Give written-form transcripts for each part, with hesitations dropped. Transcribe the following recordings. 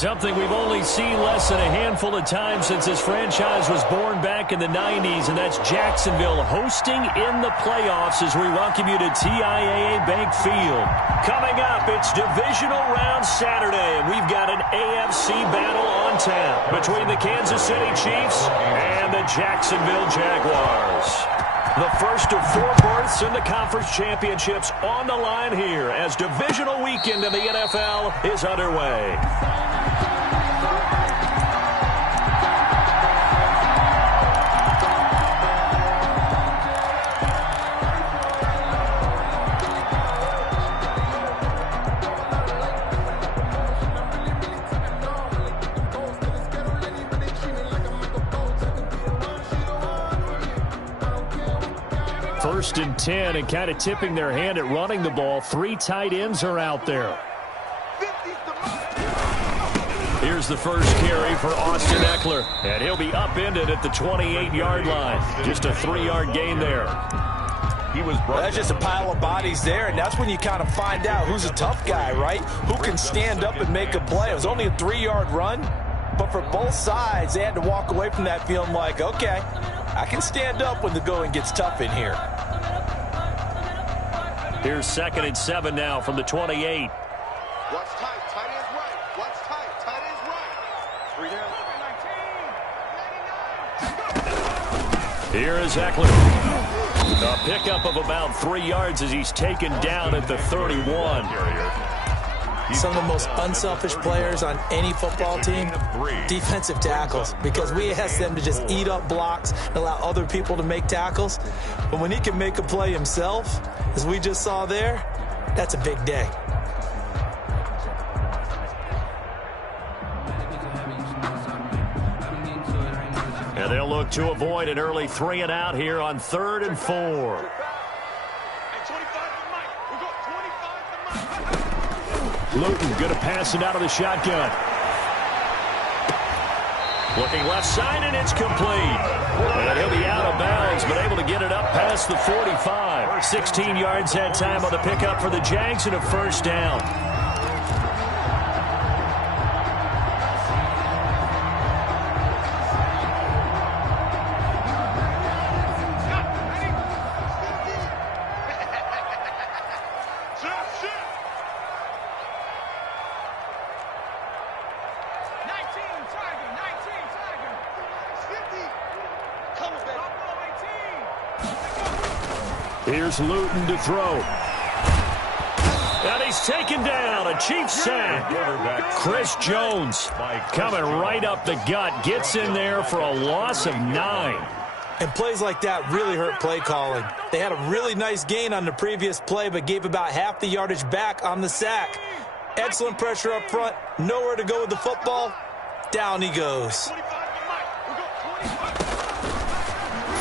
Something we've only seen less than a handful of times since this franchise was born back in the 90s, and that's Jacksonville hosting in the playoffs as we welcome you to TIAA Bank Field. Coming up, it's Divisional Round Saturday, and we've got an AFC battle on tap between the Kansas City Chiefs and the Jacksonville Jaguars. The first of 4 berths in the conference championships on the line here as divisional weekend in the NFL is underway. First and 10, and kind of tipping their hand at running the ball. 3 tight ends are out there. Here's the first carry for Austin Eckler, and he'll be upended at the 28-yard line. Just a 3-yard gain there. That's just a pile of bodies there, and that's when you kind of find out who's a tough guy, right? Who can stand up and make a play. It was only a 3-yard run, but for both sides, they had to walk away from that feeling like, okay, I can stand up when the going gets tough in here. Here's 2nd and 7 now from the 28. Watch tight, tight ends right. Watch tight, tight ends right. 3 down. Here is Eckler. A pickup of about 3 yards as he's taken down at the 31. Some of the most unselfish players on any football team, defensive tackles, because we ask them to just eat up blocks and allow other people to make tackles. But when he can make a play himself, as we just saw there, that's a big day. And they'll look to avoid an early 3 and out here on 3rd and 4. Luton going to pass it out of the shotgun. Looking left side, and it's complete. And he'll be out of bounds, but able to get it up past the 45. 16 yards that time on the pickup for the Jags and a first down. Here's Luton to throw. And he's taken down. A Chiefs sack. Chris Jones coming right up the gut. Gets in there for a loss of 9. And plays like that really hurt play calling. They had a really nice gain on the previous play, but gave about half the yardage back on the sack. Excellent pressure up front. Nowhere to go with the football. Down he goes.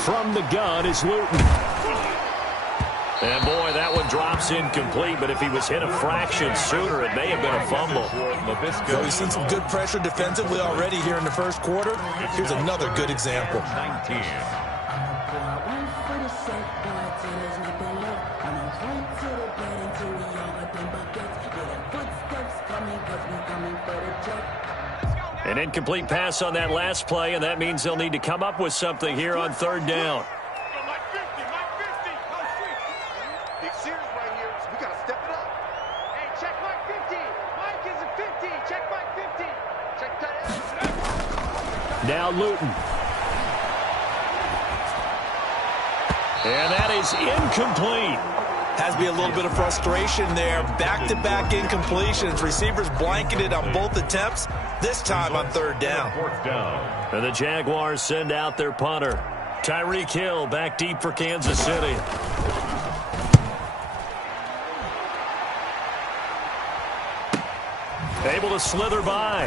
From the gun is Luton. And, boy, that one drops incomplete, but if he was hit a fraction sooner, it may have been a fumble. So we've seen some good pressure defensively already here in the first quarter. Here's another good example. 19. An incomplete pass on that last play, and that means they'll need to come up with something here on 3rd down. Now Luton. And that is incomplete. Has to be a little bit of frustration there. Back-to-back incompletions. Receivers blanketed on both attempts, this time on 3rd down. And the Jaguars send out their punter. Tyreek Hill back deep for Kansas City. Able to slither by.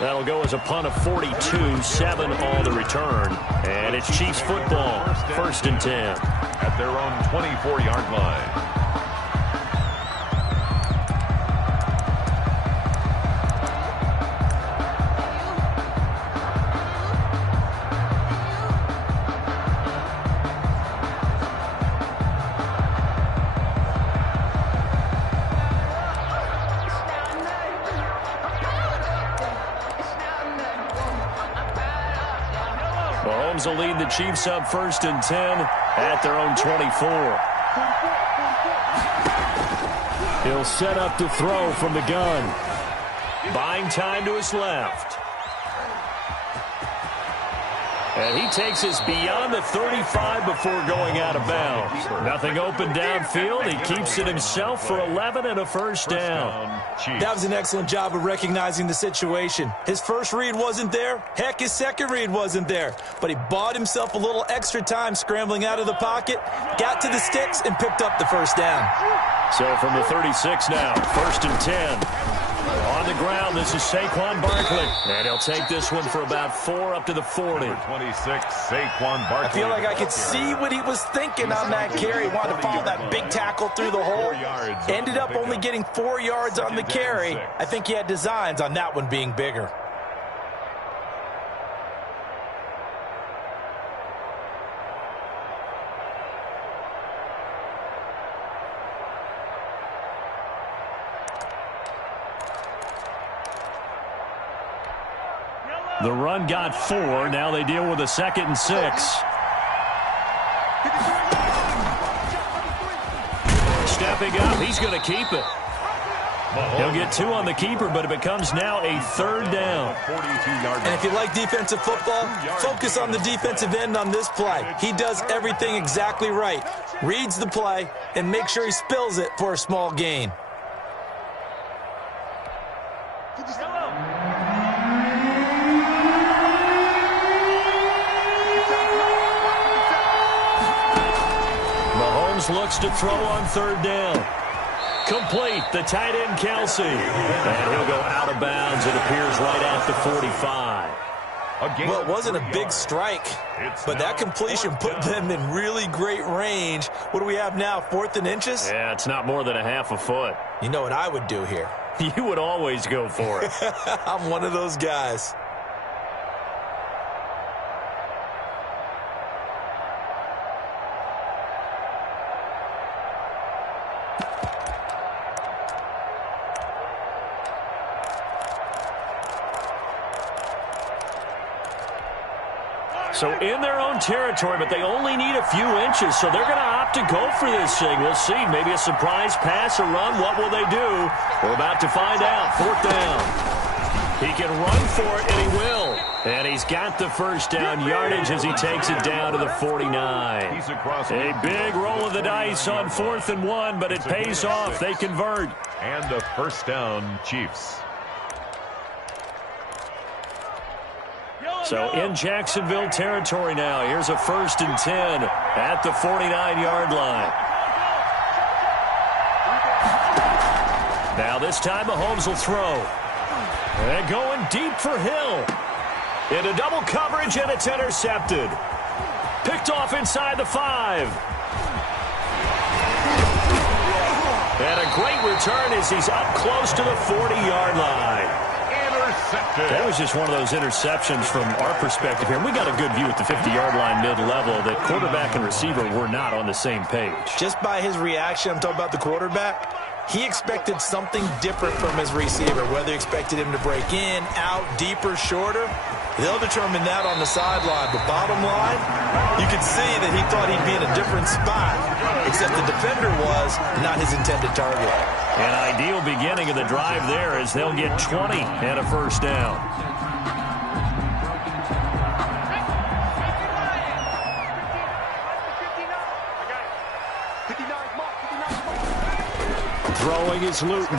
That'll go as a punt of 42, 7 on the return. And it's Chiefs football, 1st and 10. At their own 24-yard line. Mahomes will lead the Chiefs up 1st and 10 at their own 24. He'll set up to throw from the gun. Buying time to his left. And he takes us beyond the 35 before going out of bounds. Nothing open downfield. He keeps it himself for 11 and a first down. That was an excellent job of recognizing the situation. His first read wasn't there. Heck, his second read wasn't there. But he bought himself a little extra time scrambling out of the pocket, got to the sticks, and picked up the first down. So from the 36 now, 1st and 10. On the ground, this is Saquon Barkley. And he'll take this one for about 4 up to the 40. 26, Saquon Barkley. I feel like I could see what he was thinking on that carry. He wanted to follow that big tackle through the hole. Ended up only getting 4 yards on the carry. I think he had designs on that one being bigger. The run got 4. Now they deal with a 2nd and 6. Stepping up, he's going to keep it. He'll get 2 on the keeper, but it becomes now a 3rd down. And if you like defensive football, focus on the defensive end on this play. He does everything exactly right. Reads the play and makes sure he spills it for a small gain. Looks to throw on 3rd down. Complete, the tight end Kelsey. And he'll go out of bounds. It appears right at the 45. Well, it wasn't a big strike, but that completion put them in really great range. What do we have now, 4th and inches? Yeah, it's not more than a half a foot. You know what I would do here? You would always go for it. I'm one of those guys. So in their own territory, but they only need a few inches, so they're going to opt to go for this thing. We'll see. Maybe a surprise pass or run. What will they do? We're about to find out. 4th down. He can run for it, and he will. And he's got the first down yardage as he takes it down to the 49. A big roll of the dice on 4th and 1, but it pays off. They convert. And a first down, Chiefs. So in Jacksonville territory now. Here's a 1st and 10 at the 49-yard line. Now this time Mahomes will throw. And going deep for Hill. Into double coverage, and it's intercepted. Picked off inside the 5. And a great return as he's up close to the 40-yard line. That was just one of those interceptions from our perspective here. We got a good view at the 50-yard line mid-level that quarterback and receiver were not on the same page. Just by his reaction, I'm talking about the quarterback, he expected something different from his receiver, whether he expected him to break in, out, deeper, shorter. They'll determine that on the sideline. But bottom line, you could see that he thought he'd be in a different spot, except the defender was not his intended target. An ideal beginning of the drive there as they'll get 20 and a first down. Throwing is Luton.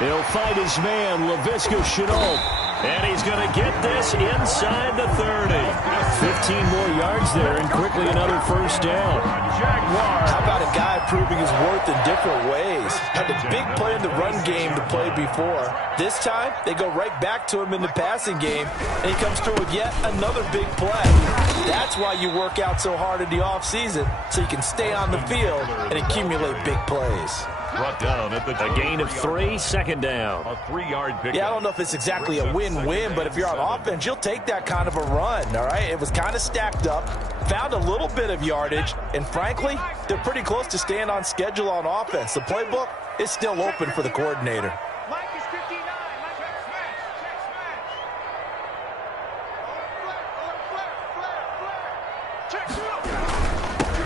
He'll fight his man, Laviska Shenault. And he's going to get this inside the 30. 15 more yards there, and quickly another first down. Jaguars. How about a guy proving his worth in different ways? Had a big play in the run game to play before. This time, they go right back to him in the passing game, and he comes through with yet another big play. That's why you work out so hard in the offseason, so you can stay on the field and accumulate big plays. Brought down at the a gain of 3, 2nd down. A 3-yard pick. Yeah, I don't know if it's exactly a win-win, but if you're on offense, you'll take that kind of a run, all right? It was kind of stacked up, found a little bit of yardage, and frankly, they're pretty close to staying on schedule on offense. The playbook is still open for the coordinator.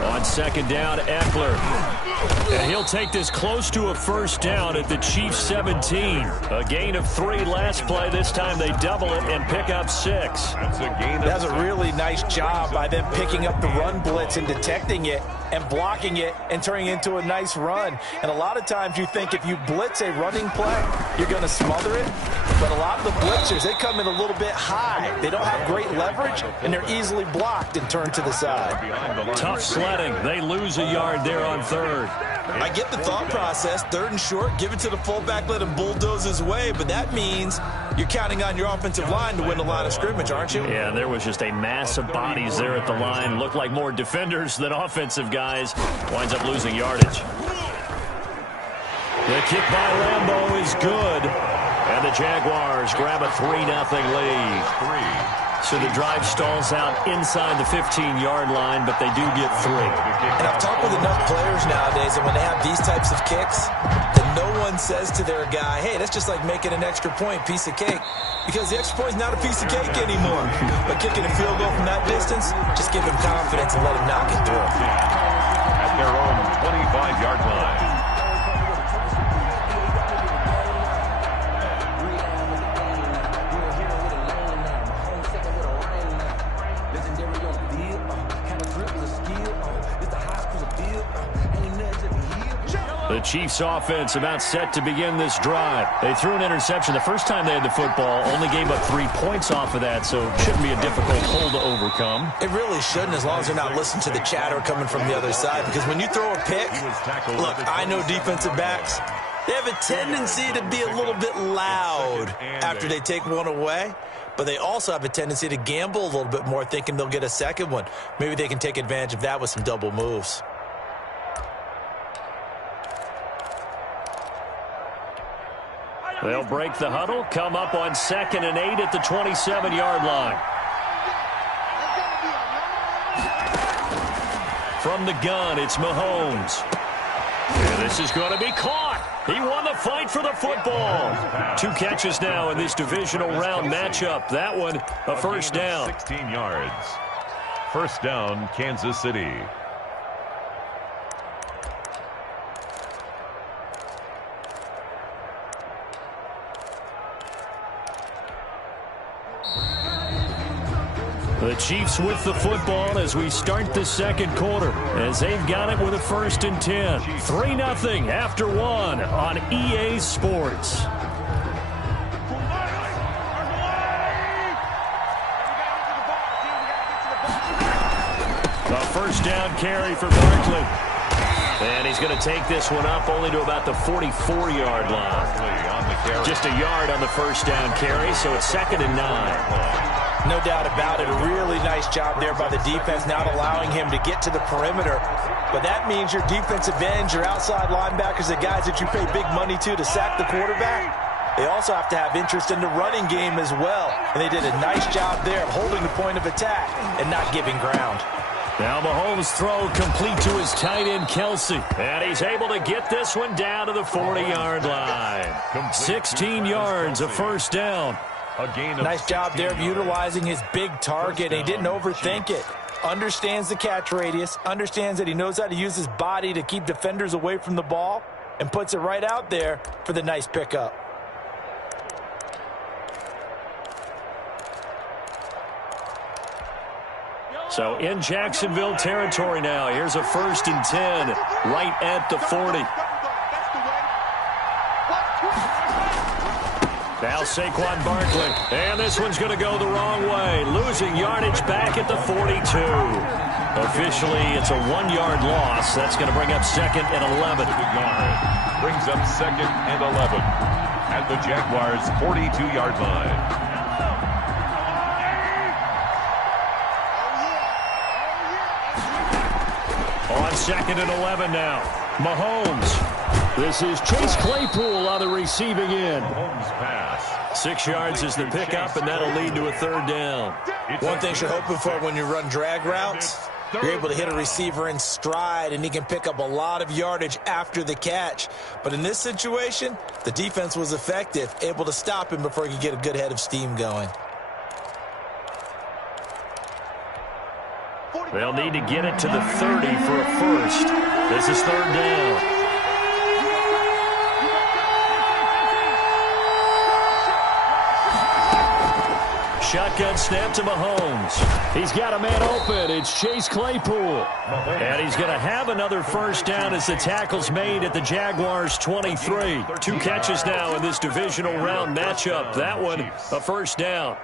On second down, Eckler. And he'll take this close to a first down at the Chiefs' 17. A gain of 3 last play. This time they double it and pick up 6. That's a really nice job by them picking up the run blitz and detecting it and blocking it and turning it into a nice run. And a lot of times you think if you blitz a running play, you're going to smother it. But a lot of the blitzers, they come in a little bit high. They don't have great leverage, and they're easily blocked and turned to the side. Tough sledding. They lose a yard there on third. I get the thought process. 3rd and short, give it to the fullback, let him bulldoze his way. But that means you're counting on your offensive line to win the line of scrimmage, aren't you? Yeah, there was just a mass of bodies there at the line. Looked like more defenders than offensive guys. Winds up losing yardage. The kick by Lambeau is good. And the Jaguars grab a 3-0 lead. So the drive stalls out inside the 15-yard line, but they do get 3. And I've talked with enough players nowadays, and when they have these types of kicks, that no one says to their guy, hey, that's just like making an extra point, piece of cake. Because the extra point is not a piece of cake anymore. But kicking a field goal from that distance, just give him confidence and let him knock it through. At their own 25-yard line. The Chiefs offense about set to begin this drive. They threw an interception the first time they had the football, only gave up 3 points off of that, so it shouldn't be a difficult hole to overcome. It really shouldn't, as long as they're not listening to the chatter coming from the other side, because when you throw a pick, look, I know defensive backs, they have a tendency to be a little bit loud after they take one away, but they also have a tendency to gamble a little bit more, thinking they'll get a second one. Maybe they can take advantage of that with some double moves. They'll break the huddle, come up on 2nd and 8 at the 27-yard line. From the gun, it's Mahomes. And this is going to be caught. He won the fight for the football. 2 catches now in this divisional round matchup. That one, a first down. 16 yards. First down, Kansas City. The Chiefs with the football as we start the second quarter, as they've got it with a 1st and 10. 3-0 after 1 on EA Sports. A first down carry for Barkley. And he's going to take this one up only to about the 44-yard line. Just a yard on the first down carry, so it's 2nd and 9. No doubt about it. A really nice job there by the defense, not allowing him to get to the perimeter. But that means your defensive ends, your outside linebackers, the guys that you pay big money to sack the quarterback, they also have to have interest in the running game as well. And they did a nice job there of holding the point of attack and not giving ground. Now Mahomes' throw complete to his tight end, Kelsey. And he's able to get this one down to the 40-yard line. 16 yards, a first down. Nice job there of utilizing his big target. He didn't overthink it. Understands the catch radius. Understands that he knows how to use his body to keep defenders away from the ball. And puts it right out there for the nice pickup. So in Jacksonville territory now. Here's a 1st and 10 right at the 40. Now Saquon Barkley. And this one's going to go the wrong way. Losing yardage back at the 42. Officially, it's a 1-yard loss. That's going to bring up 2nd and 11. Brings up 2nd and 11 at the Jaguars' 42-yard line. On 2nd and 11 now. Mahomes. This is Chase Claypool on the receiving end. Mahomes pass. 6 yards is the pickup, and that'll lead to a 3rd down. One thing you're hoping for when you run drag routes, you're able to hit a receiver in stride, and he can pick up a lot of yardage after the catch. But in this situation, the defense was effective, able to stop him before he could get a good head of steam going. They'll need to get it to the 30 for a first. This is third down. Shotgun snap to Mahomes. He's got a man open. It's Chase Claypool. And he's going to have another first down as the tackle's made at the Jaguars' 23. 2 catches now in this divisional round matchup. That one, a first down.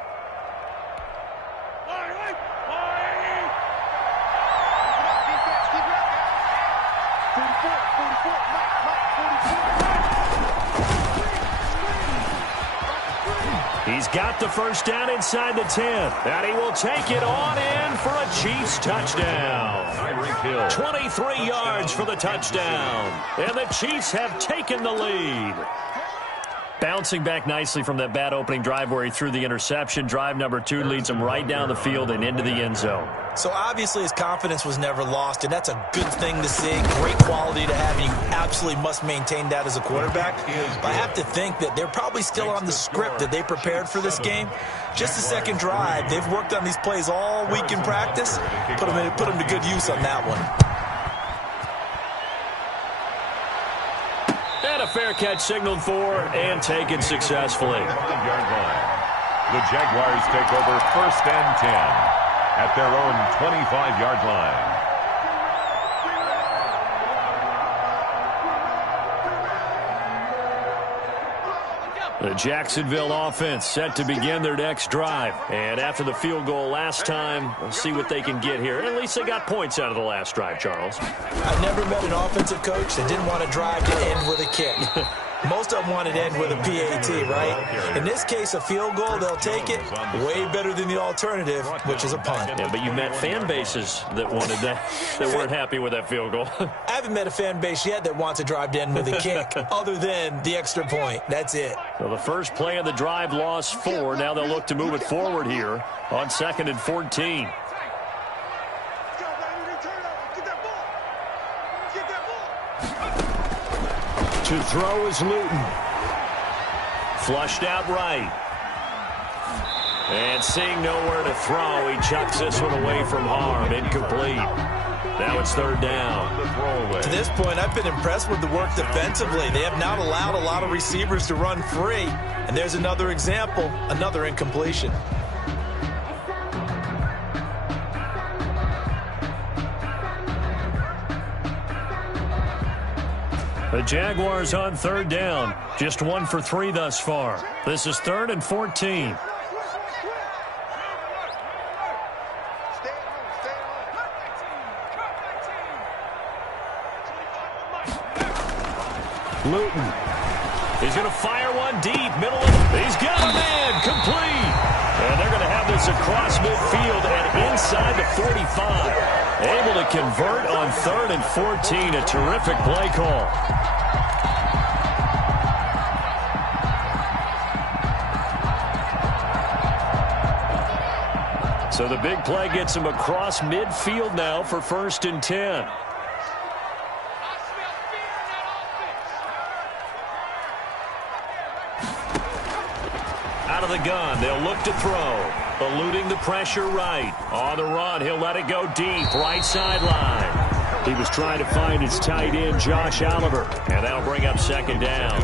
He's got the first down inside the 10. And he will take it on in for a Chiefs touchdown. 23 yards for the touchdown. And the Chiefs have taken the lead. Bouncing back nicely from that bad opening drive where he threw the interception. Drive number 2 leads him right down the field and into the end zone. So obviously his confidence was never lost, and that's a good thing to see. Great quality to have, and you absolutely must maintain that as a quarterback. But I have to think that they're probably still on the script that they prepared for this game. Just the second drive. They've worked on these plays all week in practice. Put them to good use on that one. And a fair catch signaled for and taken successfully. The Jaguars take over first and 10 at their own 25-yard line. The Jacksonville offense set to begin their next drive. And after the field goal last time, we'll see what they can get here. At least they got points out of the last drive, Charles. I've never met an offensive coach that didn't want to drive to end with a kick. Most of them wanted to end with a PAT, right? In this case, a field goal, they'll take it. Way better than the alternative, which is a punt. Yeah, but you met fan bases that wanted that weren't happy with that field goal. I haven't met a fan base yet that wants to drive to end with a kick, other than the extra point. That's it. Well, the first play of the drive lost 4. Now they'll look to move it forward here on 2nd and 14. To throw is Luton. Flushed out right. And seeing nowhere to throw, he chucks this one away from harm. Incomplete. Now it's third down. To this point, I've been impressed with the work defensively. They have not allowed a lot of receivers to run free. And there's another example, another incompletion. The Jaguars on third down. Just 1 for 3 thus far. This is 3rd and 14. Luton. He's going to fire one deep. Middle of the... He's got a man. Complete. And they're going to have this across midfield and inside the 45. Able to convert on 3rd and 14. A terrific play call. So the big play gets him across midfield now for 1st and 10. Out of the gun, they'll look to throw. Eluding the pressure right. On the run, he'll let it go deep, right sideline. He was trying to find his tight end, Josh Oliver. And that'll bring up 2nd down.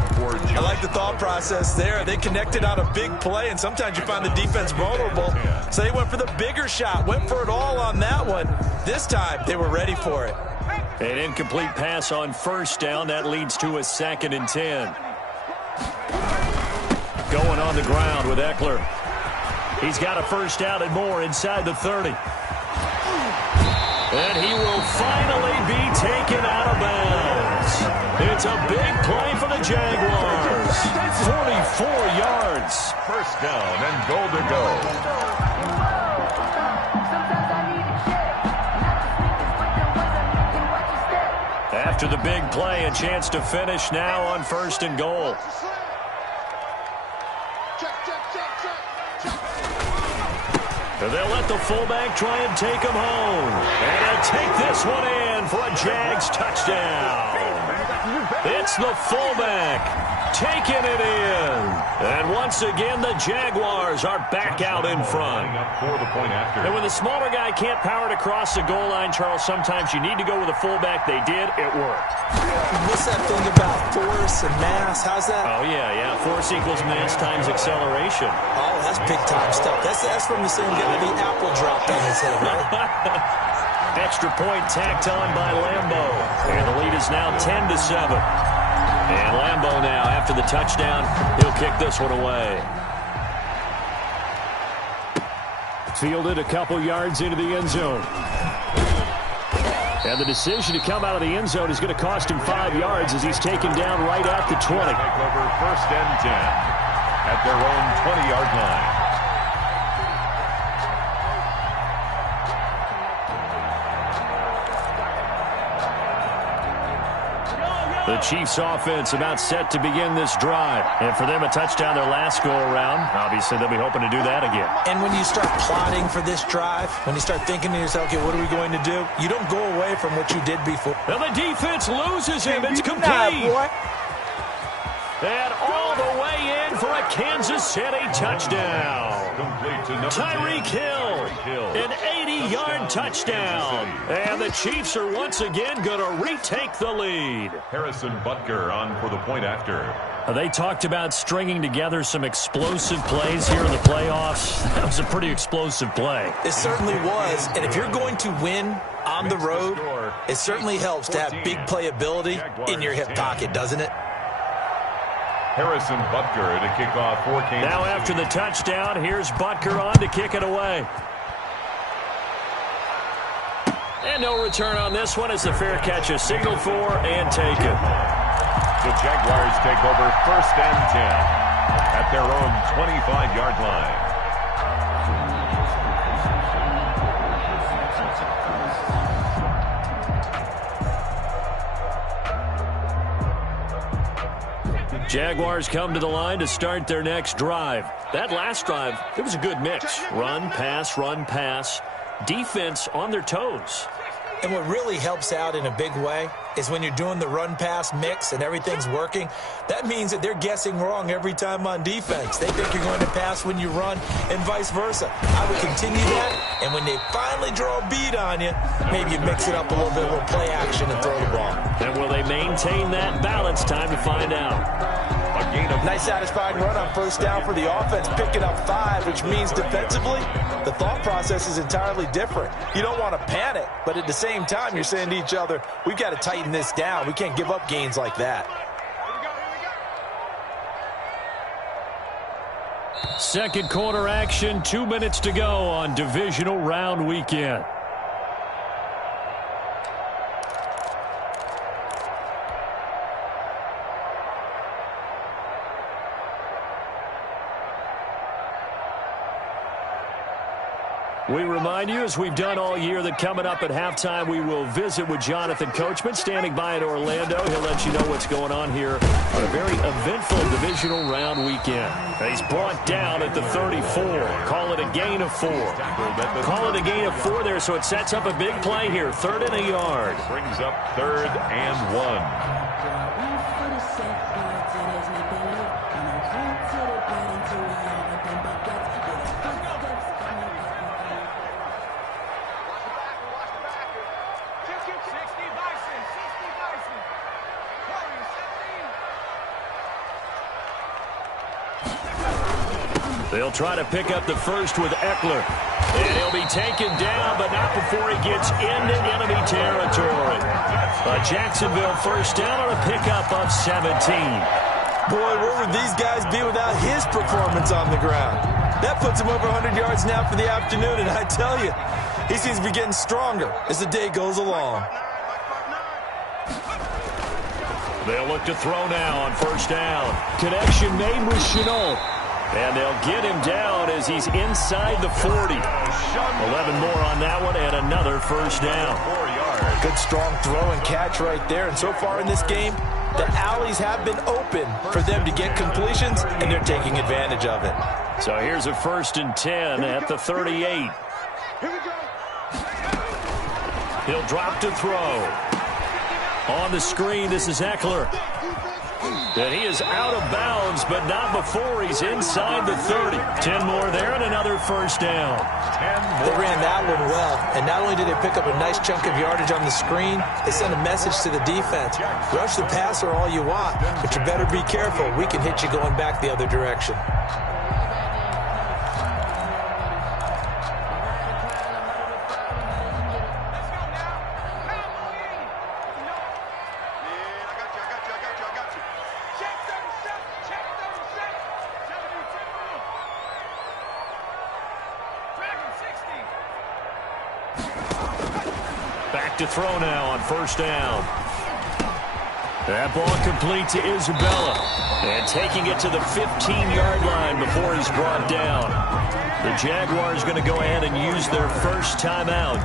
I like the thought process there. They connected on a big play, and sometimes you find the defense vulnerable. So they went for the bigger shot, went for it all on that one. This time, they were ready for it. An incomplete pass on 1st down. That leads to a 2nd and 10. Going on the ground with Eckler. He's got a first down and more inside the 30. And he will finally be taken out of bounds. It's a big play for the Jaguars. 44 yards. First down and goal to go. After the big play, a chance to finish now on 1st and goal. They'll let the fullback try and take him home. And he'll take this one in for a Jags touchdown. It's the fullback. taking it in. And once again, the Jaguars are back out in front. And when the smaller guy can't power it across the goal line, Charles, sometimes you need to go with a fullback. They did. It worked. What's that thing about force and mass? How's that? Oh, yeah. Force equals mass times acceleration. Oh, that's big-time stuff. That's from the same guy the apple dropped on his head, right? Extra point tacked on by Lambo. And the lead is now 10-7. And Lambo now, after the touchdown, he'll kick this one away. Fielded a couple yards into the end zone. And the decision to come out of the end zone is going to cost him 5 yards as he's taken down right at the 20. Take over 1st and 10 at their own 20-yard line. The Chiefs offense about set to begin this drive. And for them, a touchdown their last go-around. Obviously, they'll be hoping to do that again. And when you start plotting for this drive, when you start thinking to yourself, okay, what are we going to do? You don't go away from what you did before. And the defense loses him. It's complete. And all the way in for a Kansas City touchdown. Tyreek Hill, an 80-yard touchdown. And the Chiefs are once again going to retake the lead. Harrison Butker on for the point after. They talked about stringing together some explosive plays here in the playoffs. That was a pretty explosive play. It certainly was. And if you're going to win on the road, it certainly helps to have big playability in your hip pocket, doesn't it? Harrison Butker to kick off for Kansas. Now after the touchdown, here's Butker on to kick it away. And no return on this one as the fair catch is signaled for and taken. The Jaguars take over 1st and 10 at their own 25-yard line. Jaguars come to the line to start their next drive. That last drive, it was a good mix. Run, pass. Defense on their toes. And what really helps out in a big way is when you're doing the run-pass mix and everything's working, that means that they're guessing wrong every time on defense. They think you're going to pass when you run and vice versa. I would continue that, and when they finally draw a beat on you, maybe you mix it up a little bit, a little play action and throw the ball. And will they maintain that balance? Time to find out. Nice satisfying run on 1st down for the offense, picking up 5, which means defensively, the thought process is entirely different. You don't want to panic, but at the same time, you're saying to each other, we've got to tighten this down. We can't give up gains like that. Second quarter action, 2 minutes to go on divisional round weekend. We remind you, as we've done all year, that coming up at halftime, we will visit with Jonathan Coachman, standing by in Orlando. He'll let you know what's going on here on a very eventful divisional round weekend. He's brought down at the 34. Call it a gain of 4. Call it a gain of 4 there, so it sets up a big play here. 3rd and a yard. Brings up 3rd and 1. They'll try to pick up the first with Eckler. And he'll be taken down, but not before he gets into enemy territory. A Jacksonville 1st down on a pickup of 17. Boy, where would these guys be without his performance on the ground? That puts him over 100 yards now for the afternoon, and I tell you, he seems to be getting stronger as the day goes along. They'll look to throw now on 1st down. Connection made with Chenault. And they'll get him down as he's inside the 40. 11 more on that one and another 1st down. 4 yards. Good strong throw and catch right there. And so far in this game, the alleys have been open for them to get completions, and they're taking advantage of it. So here's a 1st and 10 at the 38. He'll drop to throw. On the screen, this is Eckler. And he is out of bounds, but not before he's inside the 30. 10 more there and another first down. They ran that one well, and not only did they pick up a nice chunk of yardage on the screen, they sent a message to the defense. Rush the passer all you want, but you better be careful. We can hit you going back the other direction. Back to throw now on first down. That ball complete to Isabella. And taking it to the 15-yard line before he's brought down. The Jaguars going to go ahead and use their first timeout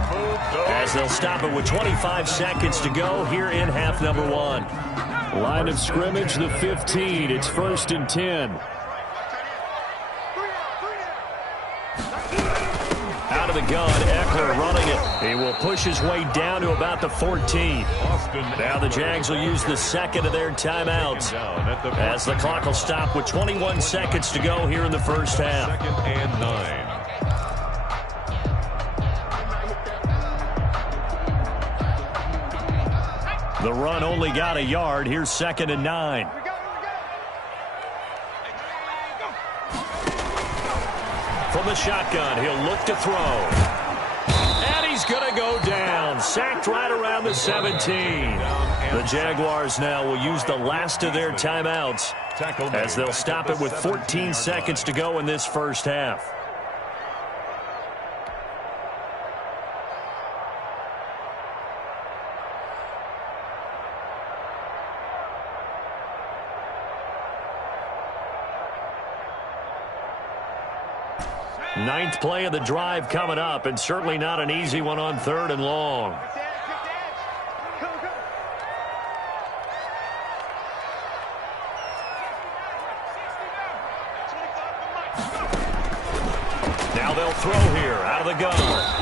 as they'll stop it with 25 seconds to go here in half number 1. Line of scrimmage, the 15. It's 1st and 10. Out of the gun, Eckler running it. He will push his way down to about the 14. Now the Jags will use the second of their timeouts as the clock will stop with 21 seconds to go here in the first half. 2nd and 9. The run only got a yard. Here's 2nd and 9. From the shotgun, he'll look to throw. And he's going to go down. Sacked right around the 17. The Jaguars now will use the last of their timeouts as they'll stop it with 14 seconds to go in this first half. Ninth play of the drive coming up, and certainly not an easy one on 3rd and long. Now they'll throw here out of the gun.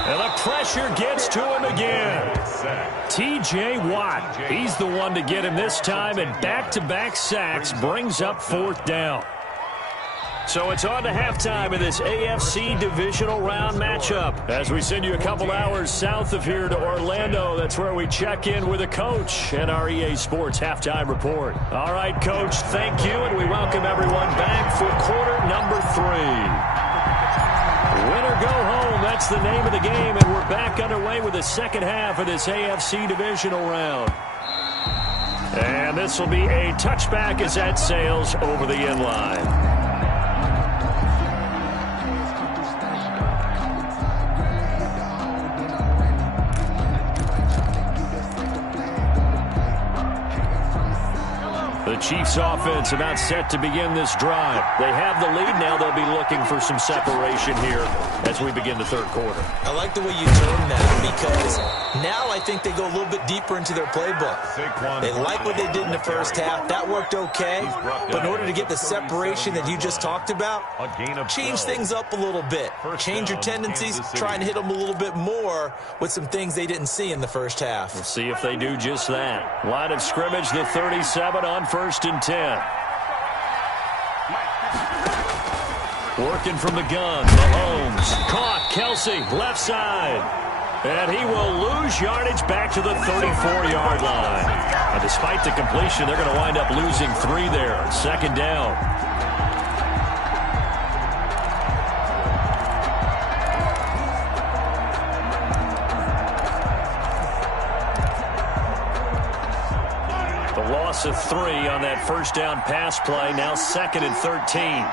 And the pressure gets to him again. T.J. Watt, he's the one to get him this time, and back-to-back sacks brings up 4th down. So it's on to halftime in this AFC divisional round matchup. As we send you a couple hours south of here to Orlando, that's where we check in with a coach and our EA Sports halftime report. All right, Coach, thank you, and we welcome everyone back for quarter number 3. Win or go home, that's the name of the game, and we're back underway with the second half of this AFC divisional round. And this will be a touchback as that sails over the end line. The Chiefs offense about set to begin this drive. They have the lead. Now they'll be looking for some separation here as we begin the 3rd quarter. I like the way you term that, because now I think they go a little bit deeper into their playbook. They like what they did in the first half. That worked okay. But in order to get the separation that you just talked about, change things up a little bit. Change your tendencies. Try and hit them a little bit more with some things they didn't see in the first half. We'll see if they do just that. Line of scrimmage, the 37 on 1st and 10. Working from the gun, Mahomes. Caught, Kelsey, left side. And he will lose yardage back to the 34-yard line. And despite the completion, they're going to wind up losing 3 there. 2nd down. The loss of 3 on that first down pass play. Now 2nd and 13.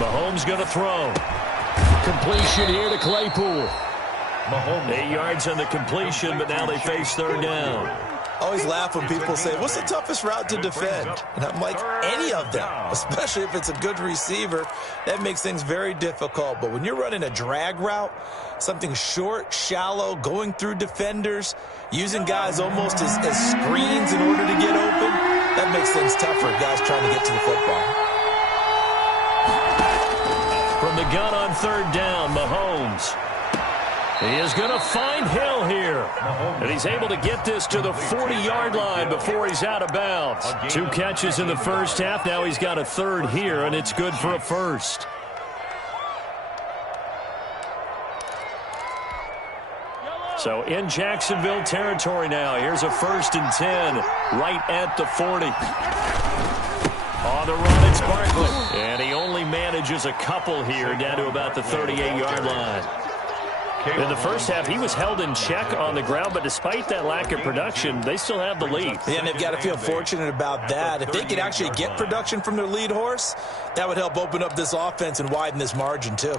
Mahomes going to throw. Completion here to Claypool. Mahomes 8 yards on the completion, but now they face 3rd down. I always laugh when people say, what's the toughest route to defend? And I'm like, any of them, especially if it's a good receiver. That makes things very difficult. But when you're running a drag route, something short, shallow, going through defenders, using guys almost as screens in order to get open, that makes things tougher, guys trying to get to the football. From the gun on 3rd down, Mahomes. He is going to find Hill here. And he's able to get this to the 40-yard line before he's out of bounds. 2 catches in the first half. Now he's got a third here, and it's good for a first. So in Jacksonville territory now. Here's a 1st and 10 right at the 40. On the run, it's Barkley. And he only manages a couple here down to about the 38-yard line. In the first half, he was held in check on the ground, but despite that lack of production, they still have the lead. Yeah, and they've got to feel fortunate about that. If they could actually get production from their lead horse, that would help open up this offense and widen this margin, too.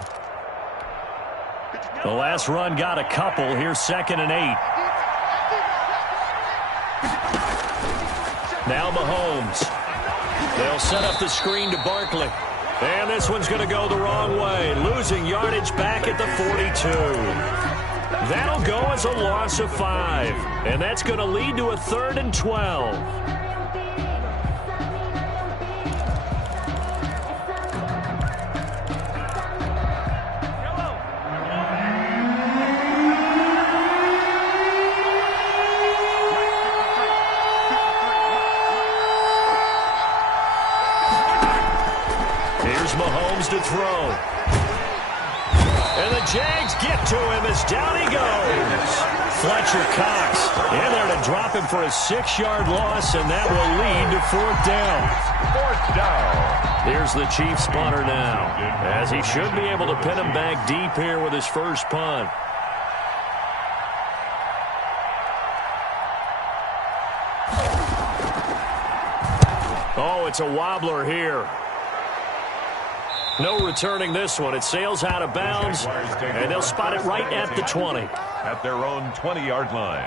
The last run got a couple. Here's 2nd and 8. Now Mahomes. They'll set up the screen to Barkley. And this one's going to go the wrong way. Losing yardage back at the 42. That'll go as a loss of 5. And that's going to lead to a 3rd and 12. Mahomes to throw. And the Jags get to him as down he goes. Fletcher Cox in there to drop him for a 6-yard loss, and that will lead to 4th down. 4th down. Here's the Chiefs punter now, as he should be able to pin him back deep here with his first punt. Oh, it's a wobbler here. No returning this one. It sails out of bounds, and they'll spot it right at the 20. At their own 20-yard line.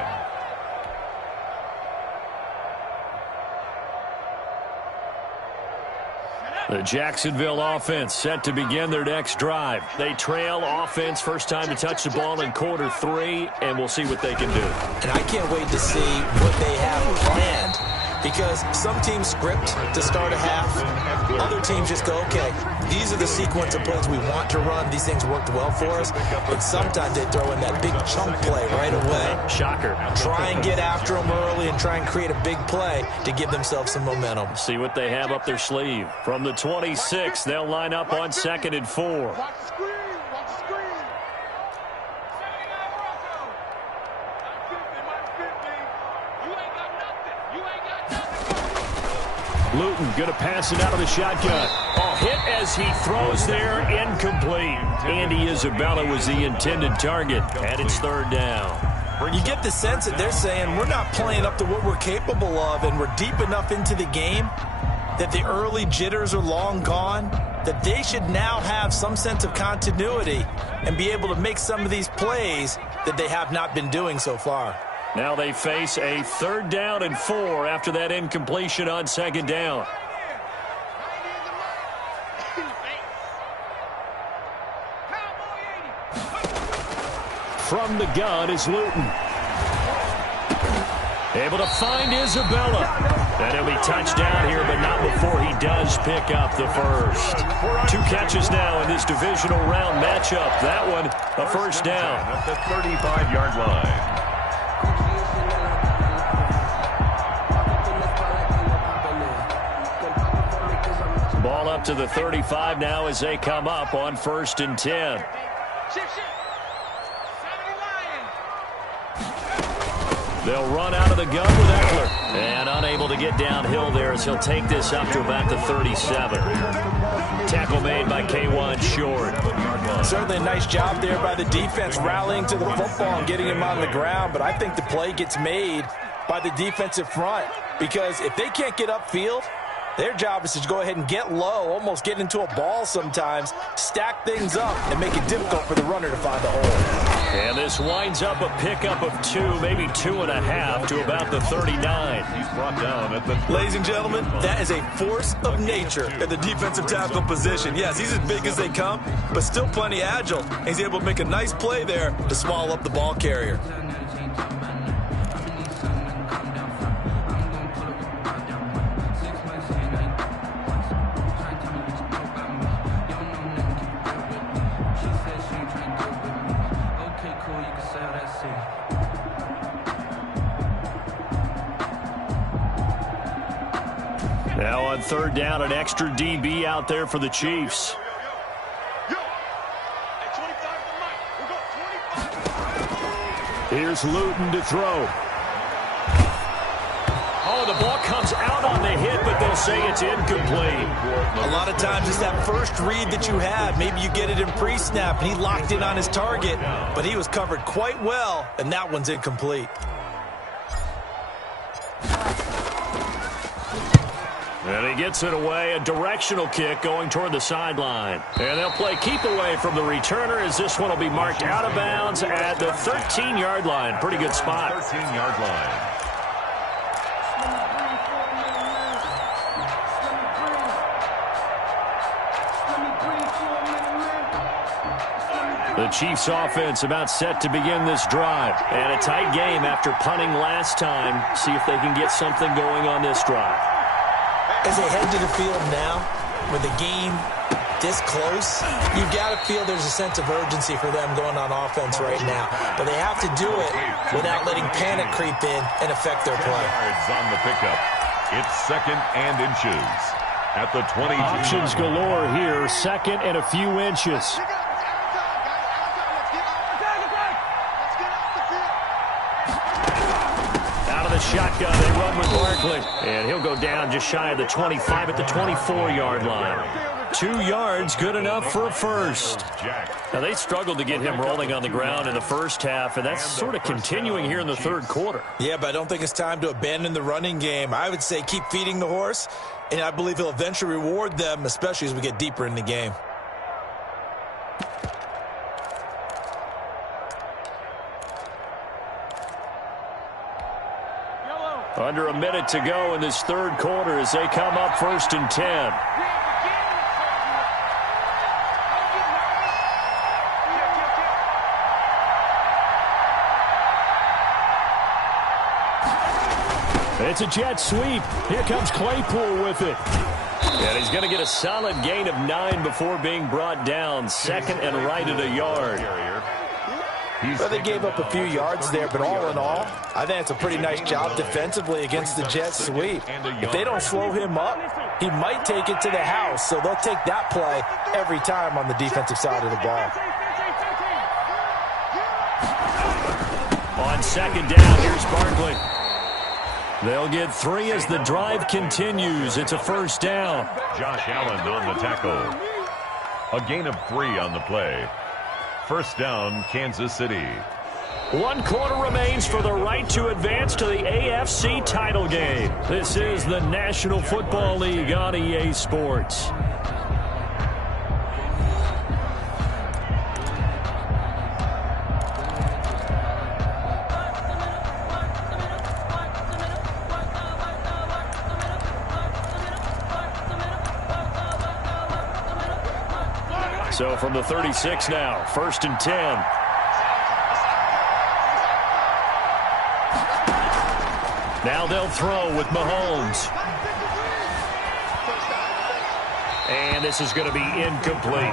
The Jacksonville offense set to begin their next drive. They trail offense, first time to touch the ball in quarter 3, and we'll see what they can do. And I can't wait to see what they have planned. Because some teams script to start a half. Other teams just go, okay, these are the sequence of plays we want to run. These things worked well for us. And sometimes they throw in that big chunk play right away. Shocker. Try and get after them early and try and create a big play to give themselves some momentum. See what they have up their sleeve. From the 26, they'll line up on 2nd and 4. Luton going to pass it out of the shotgun. Oh, hit as he throws there, incomplete. Andy Isabella was the intended target, and it's 3rd down. You get the sense that they're saying we're not playing up to what we're capable of, and we're deep enough into the game that the early jitters are long gone, that they should now have some sense of continuity and be able to make some of these plays that they have not been doing so far. Now they face a 3rd down and 4 after that incompletion on 2nd down. From the gun is Luton. Able to find Isabella. And he'll be touched down here, but not before he does pick up the first. 2 catches now in this divisional round matchup. That one, a first down. At the 35-yard line. Ball up to the 35 now as they come up on 1st and 10. They'll run out of the gun with Eckler. And unable to get downhill there as he'll take this up to about the 37. Tackle made by K1 Short. Certainly a nice job there by the defense rallying to the football and getting him on the ground. But I think the play gets made by the defensive front. Because if they can't get upfield, their job is to go ahead and get low, almost get into a ball sometimes, stack things up, and make it difficult for the runner to find the hole. And this winds up a pickup of 2, maybe 2.5 to about the 39. He's brought down at the... Ladies and gentlemen, that is a force of nature at the defensive tackle position. Yes, he's as big as they come, but still plenty agile. And he's able to make a nice play there to swallow up the ball carrier. on third down, an extra DB out there for the Chiefs. Here's Luton to throw. Oh, the ball comes out on the hit, but they'll say it's incomplete. A lot of times it's that first read that you have. Maybe you get it in pre-snap, and he locked in on his target, but he was covered quite well, and that one's incomplete. And he gets it away, a directional kick going toward the sideline. And they'll play keep away from the returner as this one will be marked out of bounds at the 13-yard line. Pretty good spot. 13-yard line. The Chiefs offense about set to begin this drive. And a tight game after punting last time. See if they can get something going on this drive. As they head to the field now, with the game this close, you've got to feel there's a sense of urgency for them going on offense right now. But they have to do it without letting panic creep in and affect their play. Yards on the pickup. It's 2nd and inches at the 20. Options galore here, 2nd and a few inches. The shotgun, they run with Barkley, and he'll go down just shy of the 25 at the 24-yard line. 2 yards, good enough for a first. Now, they struggled to get him rolling on the ground in the first half, and that's sort of continuing here in the third quarter. Yeah, but I don't think it's time to abandon the running game. I would say keep feeding the horse, and I believe he'll eventually reward them, especially as we get deeper in the game. Under a minute to go in this third quarter as they come up 1st and 10. It's a jet sweep. Here comes Claypool with it. And he's going to get a solid gain of 9 before being brought down. 2nd and right at a yard. Well, they gave up a few yards there, but all in all, I think it's a pretty nice job defensively against the jet sweep. If they don't slow him up, he might take it to the house, so they'll take that play every time on the defensive side of the ball. On 2nd down, here's Barkley. They'll get 3 as the drive continues. It's a 1st down. Josh Allen on the tackle. A gain of 3 on the play. 1st down, Kansas City. 1 quarter remains for the right to advance to the AFC title game. This is the National Football League on EA Sports. So from the 36 now, 1st and 10. Now they'll throw with Mahomes. And this is going to be incomplete.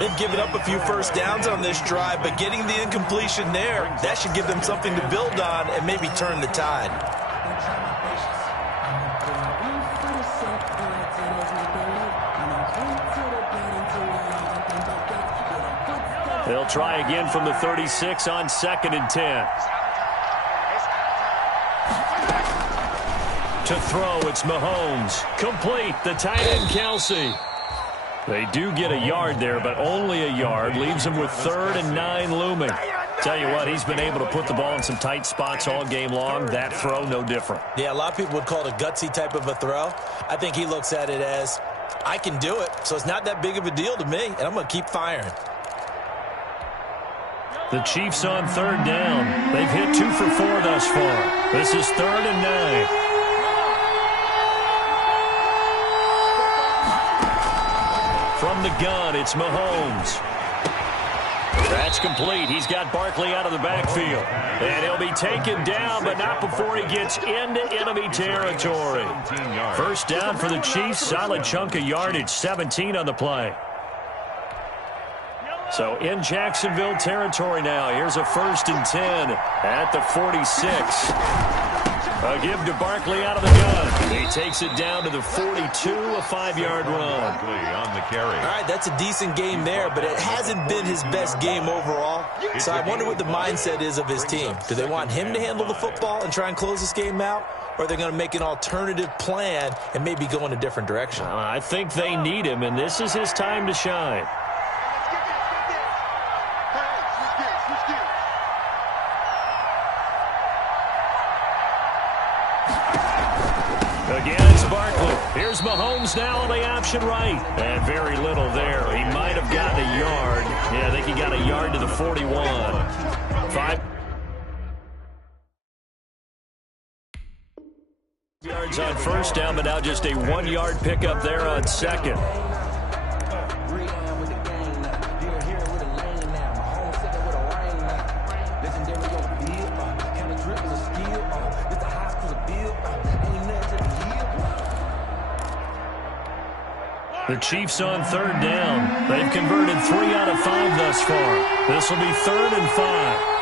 They've given up a few first downs on this drive, but getting the incompletion there, that should give them something to build on and maybe turn the tide. They'll try again from the 36 on 2nd and 10. To throw, it's Mahomes. Complete, the tight end, Kelsey. They do get a yard there, but only a yard. Leaves them with 3rd and 9 looming. Tell you what, he's been able to put the ball in some tight spots all game long. That throw, no different. Yeah, a lot of people would call it a gutsy type of a throw. I think he looks at it as, I can do it, so it's not that big of a deal to me, and I'm going to keep firing. The Chiefs on 3rd down. They've hit 2 for 4 thus far. This is 3rd and 9. From the gun, it's Mahomes. That's complete. He's got Barkley out of the backfield. And he'll be taken down, but not before he gets into enemy territory. 1st down for the Chiefs. Solid chunk of yardage. 17 on the play. So in Jacksonville territory now. Here's a 1st and 10 at the 46. A give to Barkley out of the gun. He takes it down to the 42, a 5-yard run. On the carry. All right, that's a decent game there, but it hasn't been his best game overall. So I wonder what the mindset is of his team. Do they want him to handle the football and try and close this game out? Or are they going to make an alternative plan and maybe go in a different direction? I think they need him, and this is his time to shine. Again, it's Barkley. Here's Mahomes now on the option right. And very little there. He might have gotten a yard. Yeah, I think he got a yard to the 41. 5 yards on first down, but now just a 1-yard pickup there on second. The Chiefs on third down. They've converted 3 out of 5 thus far. This will be 3rd and 5.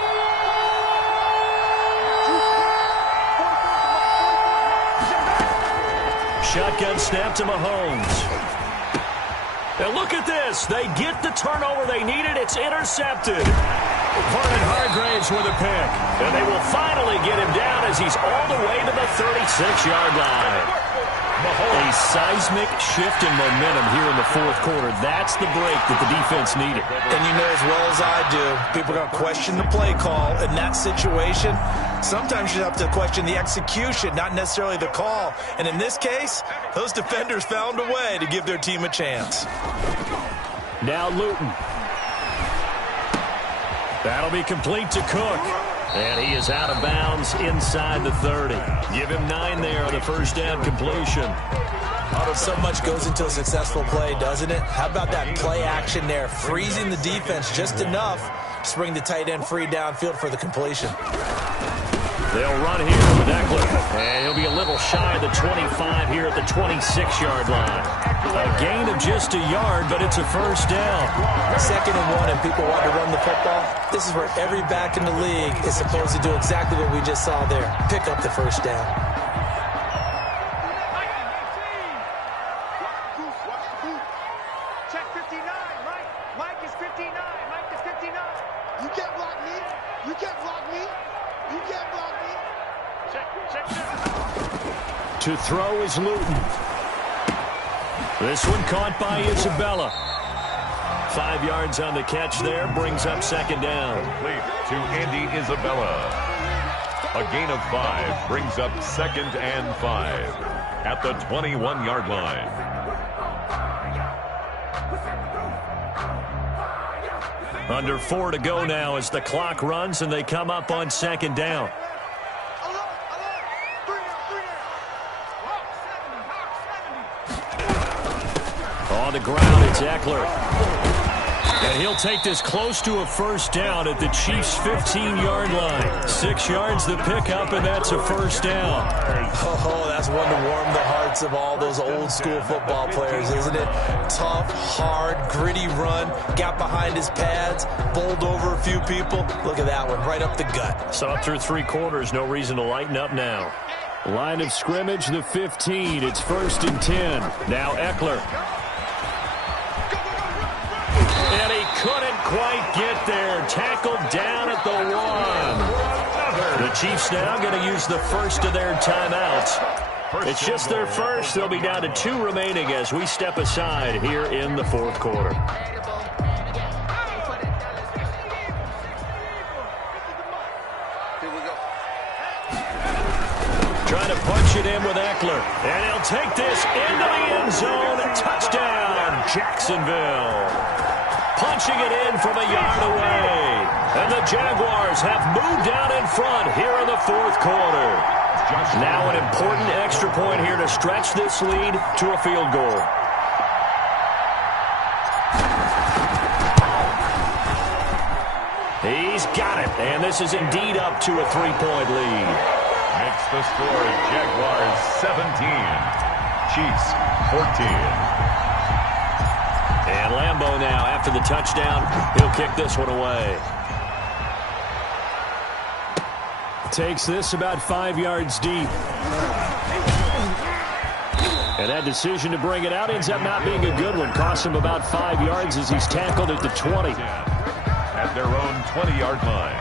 Shotgun snap to Mahomes. And look at this. They get the turnover they needed. It's intercepted. Vernon Hargreaves with a pick. And they will finally get him down as he's all the way to the 36-yard line. A seismic shift in momentum here in the fourth quarter. That's the break that the defense needed. And you know as well as I do, people are going to question the play call in that situation. Sometimes you have to question the execution, not necessarily the call. And in this case, those defenders found a way to give their team a chance. Now Luton. That'll be complete to Cook. And he is out of bounds inside the 30. Give him 9 there on the first down completion. So much goes into a successful play, doesn't it? How about that play action there, freezing the defense just enough to bring the tight end free downfield for the completion. They'll run here with Eckler. And he'll be a little shy of the 25 here at the 26-yard line. A gain of just a yard, but it's a first down. 2nd and 1, and people want to run the football. This is where every back in the league is supposed to do exactly what we just saw there. Pick up the first down. Check 59, Mike. Mike is 59. Mike is 59. You can't block me. You can't block me. You can't block me. Check. To throw is Luton. This one caught by Isabella. 5 yards on the catch there, brings up 2nd down. Complete to Andy Isabella. A gain of 5 brings up 2nd and 5 at the 21-yard line. Under 4 to go now as the clock runs and they come up on 2nd down. On the ground, it's Eckler. And he'll take this close to a first down at the Chiefs' 15-yard line. 6 yards the pickup, and that's a first down. Oh, that's one to warm the hearts of all those old-school football players, isn't it? Tough, hard, gritty run. Got behind his pads, bowled over a few people. Look at that one, right up the gut. So up through 3 quarters, no reason to lighten up now. Line of scrimmage, the 15. It's 1st and 10. Now Eckler. And he couldn't quite get there. Tackled down at the 1. The Chiefs now going to use the first of their timeouts. It's just their first. They'll be down to 2 remaining as we step aside here in the fourth quarter. Trying to punch it in with Eckler. And he'll take this into the end zone. Touchdown, Jacksonville. Punching it in from a yard away. And the Jaguars have moved out in front here in the fourth quarter. Now an important extra point here to stretch this lead to a field goal. He's got it. And this is indeed up to a 3-point lead. Makes the score Jaguars 17, Chiefs 14. And Lambeau now, after the touchdown, he'll kick this one away. Takes this about 5 yards deep. And that decision to bring it out ends up not being a good one. Cost him about 5 yards as he's tackled at the 20. At their own 20-yard line.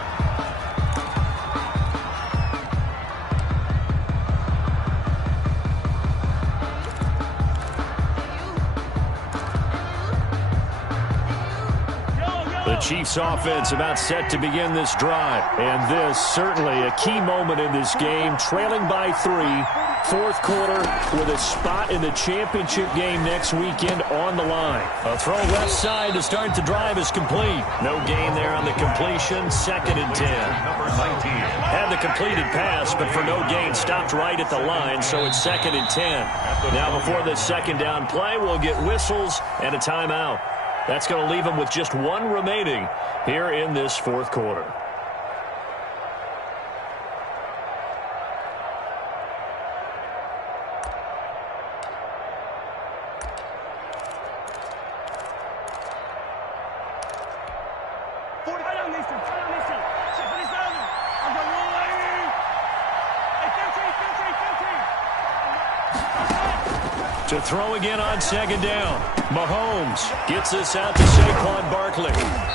The Chiefs offense about set to begin this drive. And this certainly a key moment in this game. Trailing by 3. Fourth quarter with a spot in the championship game next weekend on the line. A throw left side to start the drive is complete. No gain there on the completion. 2nd and 10. Number 19. Had the completed pass, but for no gain, stopped right at the line, so it's 2nd and 10. Now before the second down play, we'll get whistles and a timeout. That's going to leave them with just 1 remaining here in this fourth quarter. To throw again on second down. Mahomes gets this out to Saquon Barkley.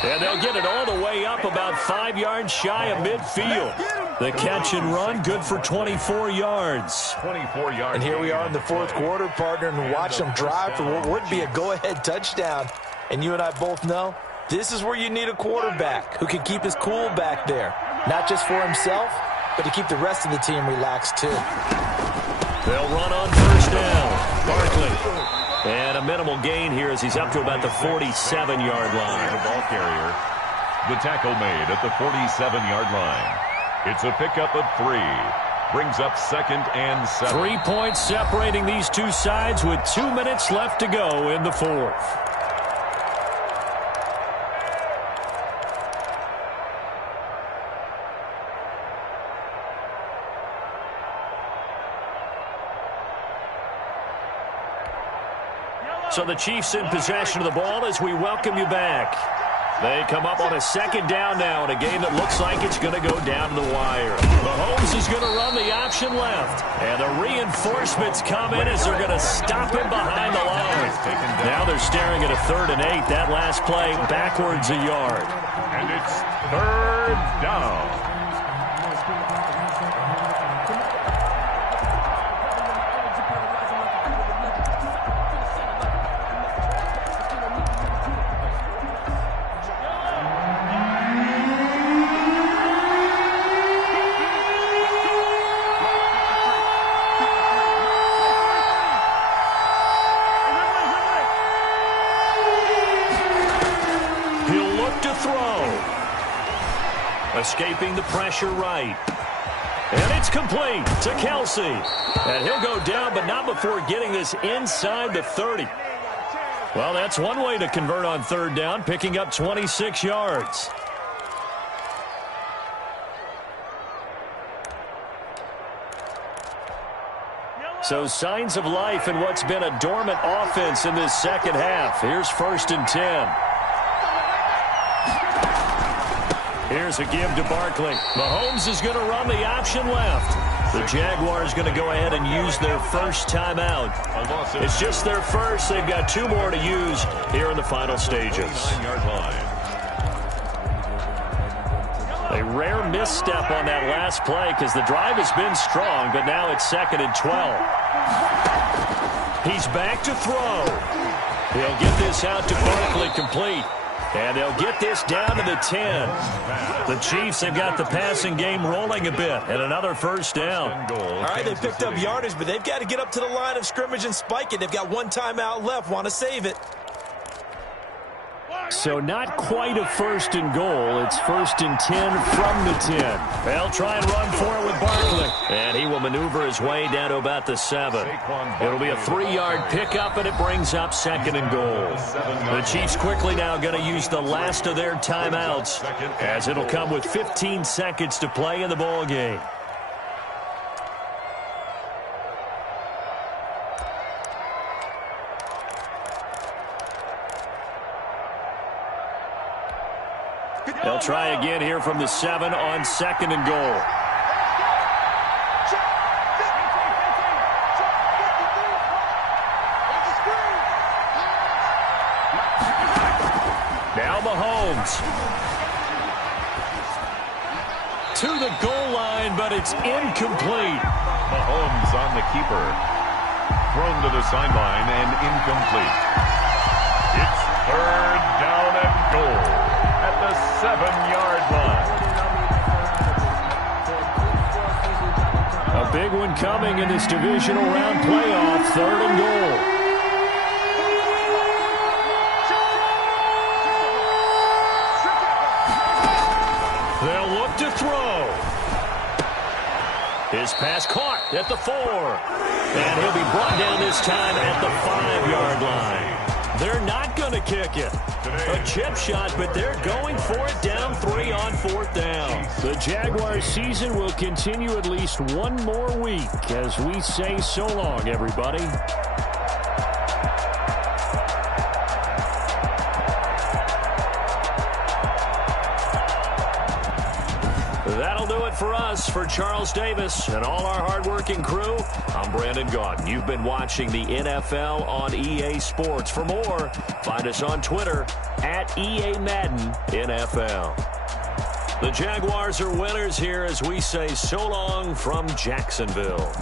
And they'll get it all the way up about 5 yards shy of midfield. The catch and run good for 24 yards. 24 yards. And here we are in the fourth quarter, partner, and watch them drive for what would be a go-ahead touchdown. And you and I both know this is where you need a quarterback who can keep his cool back there. Not just for himself, but to keep the rest of the team relaxed too. They'll run on first down. Barkley. And a minimal gain here as he's up to about the 47-yard line. The ball carrier. The tackle made at the 47-yard line. It's a pickup of 3. Brings up 2nd and 7. 3 points separating these two sides with 2 minutes left to go in the fourth. So the Chiefs in possession of the ball as we welcome you back. They come up on a second down now in a game that looks like it's going to go down to the wire. Mahomes is going to run the option left. And the reinforcements come in as they're going to stop him behind the line. Now they're staring at a 3rd and 8. That last play backwards a yard. And it's 3rd down. Escaping the pressure right. And it's complete to Kelsey. And he'll go down, but not before getting this inside the 30. Well, that's one way to convert on 3rd down, picking up 26 yards. So signs of life in what's been a dormant offense in this second half. Here's 1st and 10. Here's a give to Barkley. Mahomes is going to run the option left. The Jaguars going to go ahead and use their first timeout. It's just their first. They've got 2 more to use here in the final stages. A rare misstep on that last play because the drive has been strong, but now it's 2nd and 12. He's back to throw. He'll get this out to Barkley complete. And they'll get this down to the 10. The Chiefs have got the passing game rolling a bit. And another first down. All right, they picked up yardage, but they've got to get up to the line of scrimmage and spike it. They've got 1 timeout left. Want to save it. So not quite a 1st and goal. It's 1st and 10 from the 10. They'll try and run for it with Barkley. And he will maneuver his way down to about the 7. It'll be a 3-yard pickup, and it brings up 2nd and goal. The Chiefs quickly now going to use the last of their timeouts, as it'll come with 15 seconds to play in the ball game. They'll try again here from the 7 on 2nd and goal. Now Mahomes. To the goal line, but it's incomplete. Mahomes on the keeper. Thrown to the sideline and incomplete. It's third down and goal at the 7-yard line. A big one coming in this divisional round playoff. Third and goal. They'll look to throw. His pass caught at the 4. And he'll be brought down this time at the 5-yard line. They're not going to kick it. A chip shot, but they're going for it down 3 on 4th down. The Jaguars season will continue at least one more week as we say so long, everybody. That'll do it for us. For Charles Davis and all our hardworking crew, I'm Brandon Gaudin. You've been watching the NFL on EA Sports. For more, find us on Twitter at EA Madden NFL. The Jaguars are winners here as we say so long from Jacksonville.